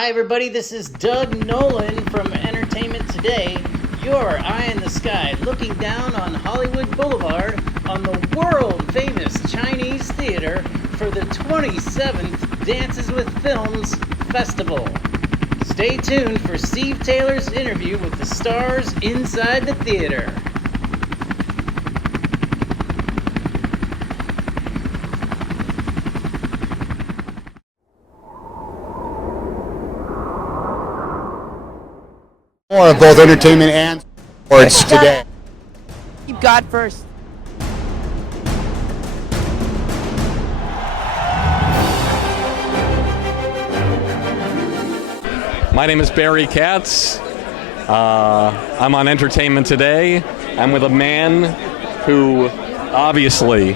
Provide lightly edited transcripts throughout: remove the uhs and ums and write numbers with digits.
Hi everybody, this is Doug Nolan from Entertainment Today, your eye in the sky, looking down on Hollywood Boulevard on the world-famous Chinese Theater for the 27th Dances with Films Festival. Stay tuned for Steve Taylor's interview with the stars inside the theater. More of both entertainment and sports today. Keep God first. My name is Barry Katz. I'm on Entertainment Today. I'm with a man who obviously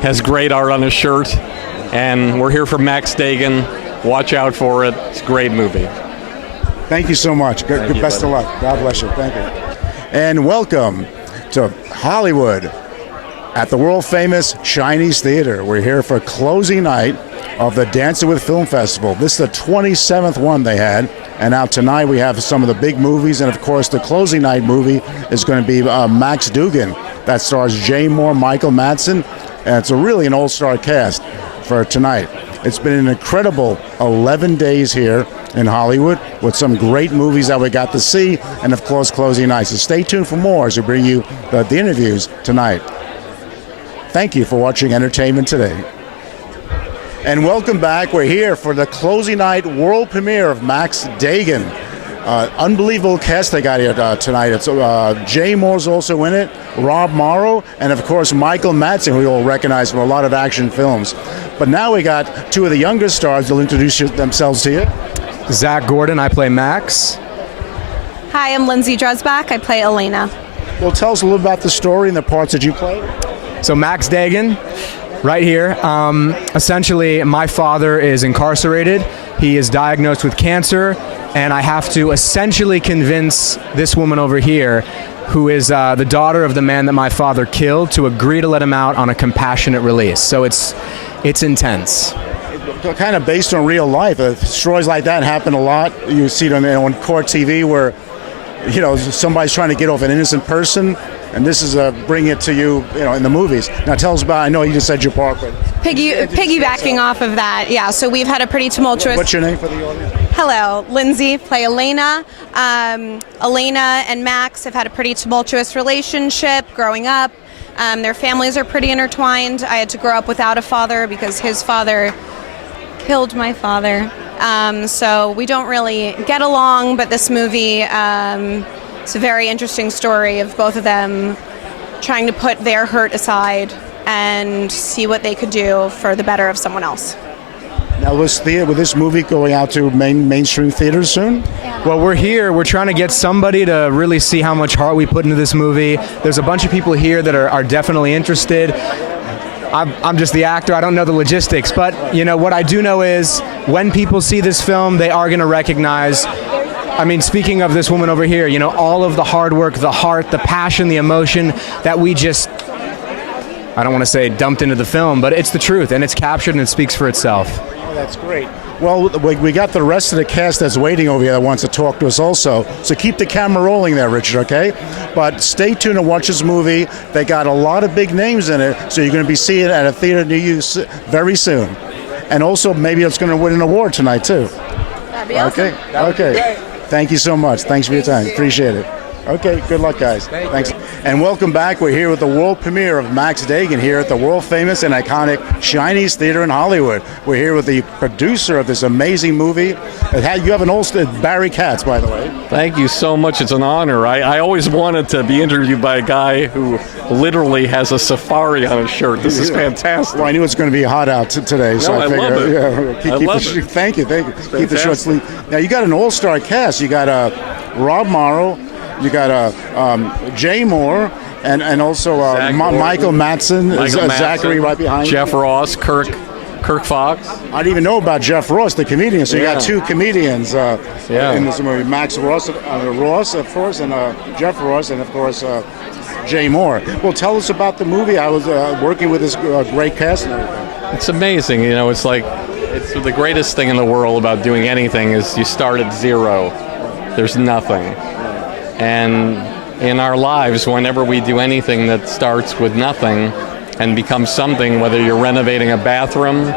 has great art on his shirt, and we're here for Max Dagan. Watch out for it. It's a great movie. Thank you so much. Good best of luck. God bless you. Thank you. And welcome to Hollywood at the world-famous Chinese Theater. We're here for closing night of the Dancing with Film Festival. This is the 27th one they had. And now tonight we have some of the big movies. And, of course, the closing night movie is going to be Max Dugan. That stars Jay Mohr, Michael Madsen. And it's really an all-star cast for tonight. It's been an incredible 11 days here in Hollywood with some great movies that we got to see, and of course closing night. So stay tuned for more as we bring you the interviews tonight. Thank you for watching Entertainment Today. And welcome back. We're here for the closing night world premiere of Max Dagan. Unbelievable cast they got here tonight. It's Jay Mohr's also in it, Rob Morrow, and of course Michael Madsen, who you all recognize from a lot of action films. But now we got two of the younger stars. They'll introduce themselves to you. Zach Gordon, I play Max. Hi, I'm Lindsey Dresbach. I play Elena. Well, tell us a little about the story and the parts that you play. So Max Dagan, right here. Essentially, my father is incarcerated. He is diagnosed with cancer, and I have to essentially convince this woman over here, who is the daughter of the man that my father killed, to agree to let him out on a compassionate release. So it's intense. Kind of based on real life. Stories like that happen a lot. You see them on court TV where, you know, somebody's trying to get off an innocent person, and this is bringing it to you, you know, in the movies. Now tell us about, I know you just said your part, but... Piggybacking off of that, yeah, so we've had a pretty tumultuous... What's your name for the audience? Hello, Lindsey, play Elena. Elena and Max have had a pretty tumultuous relationship growing up. Their families are pretty intertwined. I had to grow up without a father because his father killed my father. So we don't really get along, but this movie, it's a very interesting story of both of them trying to put their hurt aside and see what they could do for the better of someone else. Now, with this movie going out to mainstream theaters soon? Well, we're here. We're trying to get somebody to really see how much heart we put into this movie. There's a bunch of people here that are definitely interested. I'm just the actor. I don't know the logistics. But, you know, what I do know is when people see this film, they are going to recognize, I mean, speaking of this woman over here, you know, all of the hard work, the heart, the passion, the emotion that we just, I don't want to say dumped into the film, but it's the truth, and it's captured and it speaks for itself. Oh, that's great. Well, we got the rest of the cast that's waiting over here that wants to talk to us also. So keep the camera rolling there, Richard, okay? But stay tuned and watch this movie. They got a lot of big names in it, so you're going to be seeing it at a theater near you very soon. And also, maybe it's going to win an award tonight, too. That'd be awesome. Okay. Thank you so much. Thanks for your time. Appreciate it. Okay, good luck, guys. Thanks. And welcome back. We're here with the world premiere of Max Dagan here at the world-famous and iconic Chinese Theater in Hollywood. We're here with the producer of this amazing movie. You have an old Barry Katz, by the way. Thank you so much. It's an honor. I always wanted to be interviewed by a guy who literally has a safari on his shirt. This is fantastic. Well, I knew it was going to be hot out today, so I figured. Love it. Thank you. Keep the short sleeve. Now, you got an all-star cast. You got Rob Morrow. You got Jay Mohr and also Michael Madsen, Zachary right behind Jeff Ross, Kirk Fox. I didn't even know about Jeff Ross, the comedian. So you got two comedians in this movie: Max Ross, of course, and Jeff Ross, and of course Jay Mohr. Well, tell us about the movie. I was working with this great cast and everything. It's amazing. You know, it's like it's the greatest thing in the world about doing anything is you start at zero. There's nothing. And in our lives, whenever we do anything that starts with nothing and becomes something, whether you're renovating a bathroom,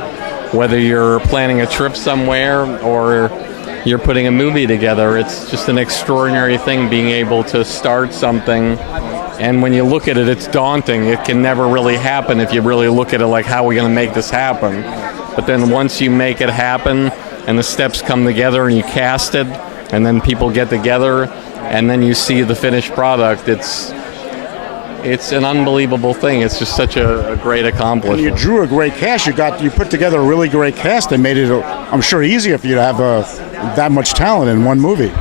whether you're planning a trip somewhere, or you're putting a movie together, it's just an extraordinary thing being able to start something. And when you look at it, it's daunting. It can never really happen if you really look at it like, how are we going to make this happen? But then once you make it happen and the steps come together and you cast it and then people get together and then you see the finished product, it's an unbelievable thing. It's just such a great accomplishment. And you drew a great cast. You put together a really great cast that made it, I'm sure, easier for you to have that much talent in one movie.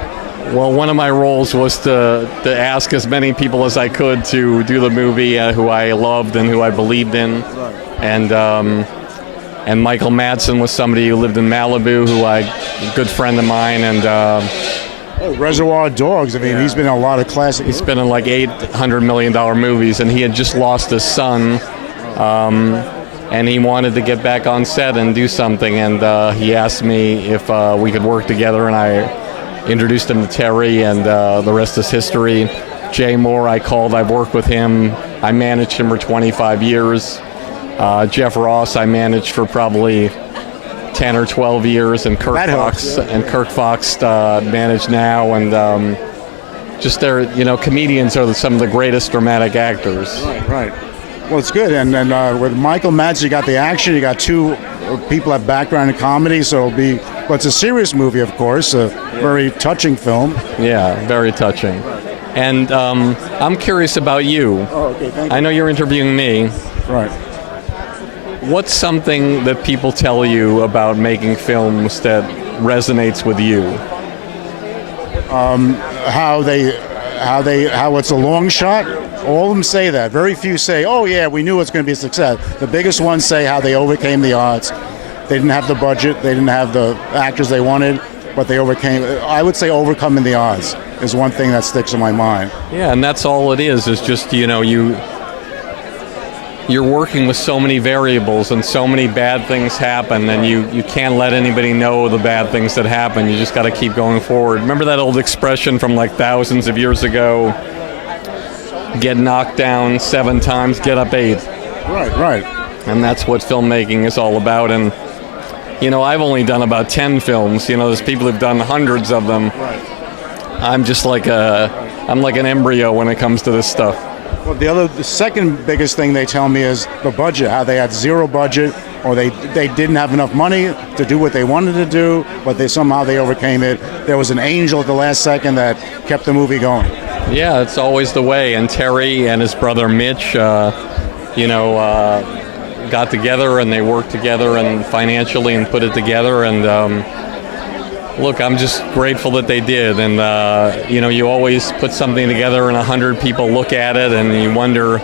Well, one of my roles was to ask as many people as I could to do the movie who I loved and who I believed in. And Michael Madsen was somebody who lived in Malibu, a good friend of mine. And Reservoir Dogs. I mean, he's been in a lot of classic. He's been in like $800 million movies, and he had just lost his son. And he wanted to get back on set and do something. And he asked me if we could work together, and I introduced him to Terry, and the rest is history. Jay Mohr, I called. I've worked with him. I managed him for 25 years. Jeff Ross, I managed for probably 10 or 12 years, and Kirk Fox managed now. And just comedians are some of the greatest dramatic actors. Right. Well, it's good. And with Michael Madsen, you got the action. You got two people have background in comedy, so it's a serious movie, of course, a very touching film. Yeah, very touching. And I'm curious about you. Oh, okay, thank you. I know you're interviewing me. Right. What's something that people tell you about making films that resonates with you? How it's a long shot. All of them say that. Very few say, oh yeah, we knew it was going to be a success. The biggest ones say how they overcame the odds. They didn't have the budget, they didn't have the actors they wanted, but they overcame. I would say overcoming the odds is one thing that sticks in my mind. Yeah, and that's all it is just, you're working with so many variables and so many bad things happen, and you can't let anybody know the bad things that happen. You just got to keep going forward. Remember that old expression from like thousands of years ago? Get knocked down 7 times, get up 8. Right. And that's what filmmaking is all about. And, I've only done about 10 films. There's people who've done hundreds of them. Right. I'm just like an embryo when it comes to this stuff. Well, the second biggest thing they tell me is the budget, how they had zero budget, or they didn't have enough money to do what they wanted to do, but somehow they overcame it. There was an angel at the last second that kept the movie going. Yeah, it's always the way. And Terry and his brother Mitch, got together and they worked together and financially and put it together. And look, I'm just grateful that they did. And you always put something together and 100 people look at it and you wonder,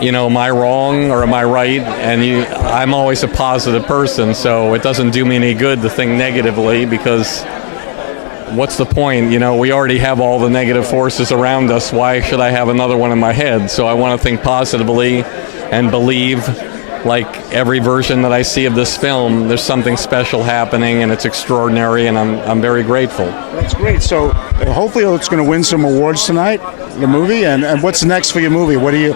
am I wrong or am I right? And I'm always a positive person, so it doesn't do me any good to think negatively, because what's the point? We already have all the negative forces around us. Why should I have another one in my head? So I want to think positively and believe, like every version that I see of this film, there's something special happening and it's extraordinary, and I'm very grateful. That's great. So hopefully it's going to win some awards tonight, the movie. And what's next for your movie? What are you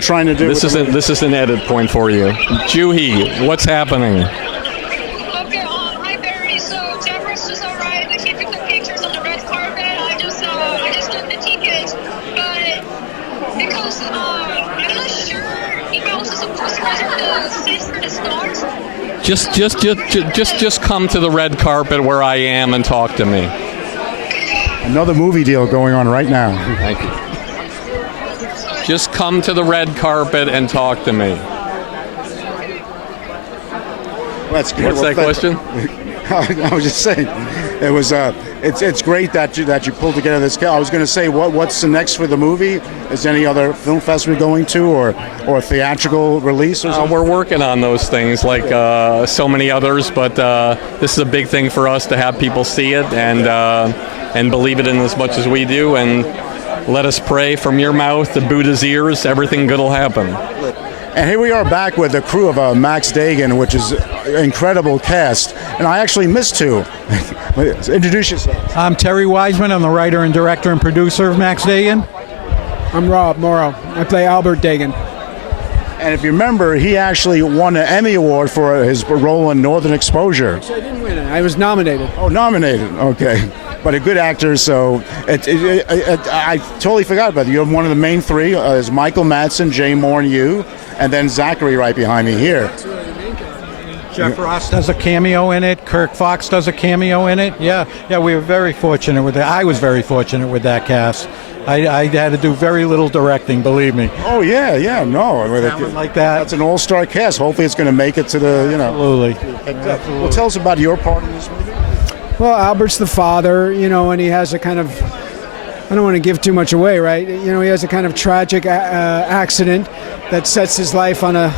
trying to do? This is an edit point for you. Juhi, what's happening? Just come to the red carpet where I am and talk to me. Another movie deal going on right now. Thank you. Just come to the red carpet and talk to me. That's good. What's that question? I was just saying, it was. It's great that you pulled together this. I was going to say, what's the next for the movie? Is there any other film festival going to, or a theatrical release or something? We're working on those things, like so many others. But this is a big thing for us to have people see it and believe it in as much as we do. And let us pray from your mouth to Buddha's ears. Everything good will happen. And here we are back with the crew of Max Dagan, which is an incredible cast. And I actually missed two. Introduce yourself. I'm Terre Weisman. I'm the writer and director and producer of Max Dagan. I'm Rob Morrow. I play Albert Dagan. And if you remember, he actually won an Emmy Award for his role in Northern Exposure. Actually, I didn't win it. I was nominated. Oh, nominated. Okay. But a good actor, so I totally forgot about it. You're one of the main three. Is Michael Madsen, Jay Mohr, and you, and then Zachary right behind me here. Jeff Ross does a cameo in it. Kirk Fox does a cameo in it. Yeah, we were very fortunate with that. I was very fortunate with that cast. I had to do very little directing, believe me. Oh, yeah, no. Talent like that. That's an all-star cast. Hopefully it's going to make it to the, Absolutely. Well, tell us about your part in this movie. Well, Albert's the father, and he has a kind of, I don't want to give too much away, right? He has a kind of tragic accident that sets his life on a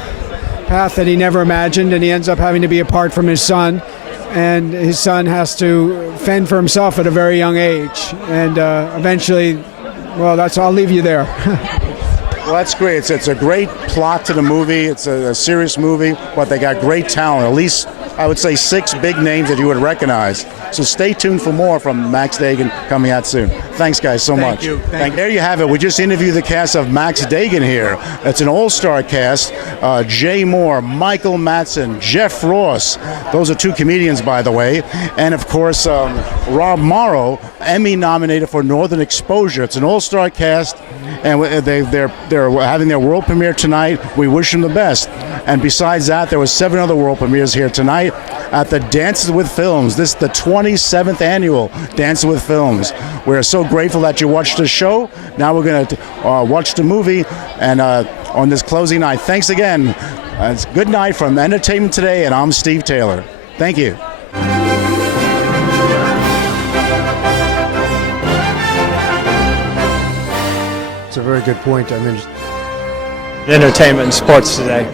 path that he never imagined, and he ends up having to be apart from his son. And his son has to fend for himself at a very young age. And eventually, well, I'll leave you there. Well, that's great. It's a great plot to the movie. It's a serious movie, but they got great talent. At least, I would say 6 big names that you would recognize. So stay tuned for more from Max Dagan coming out soon. Thanks, guys, so much. Thank you. There you have it. We just interviewed the cast of Max Dagan here. It's an all-star cast. Jay Mohr, Michael Madsen, Jeff Ross. Those are 2 comedians, by the way. And, of course, Rob Morrow, Emmy nominated for Northern Exposure. It's an all-star cast, and they're having their world premiere tonight. We wish them the best. And besides that, there was 7 other world premieres here tonight at the Dances with Films. This is the 27th annual Dances with Films. We're so grateful that you watched the show. Now we're going to watch the movie and on this closing night. Thanks again. It's good night from Entertainment Today, and I'm Steve Taylor. Thank you. It's a very good point. Entertainment and sports today.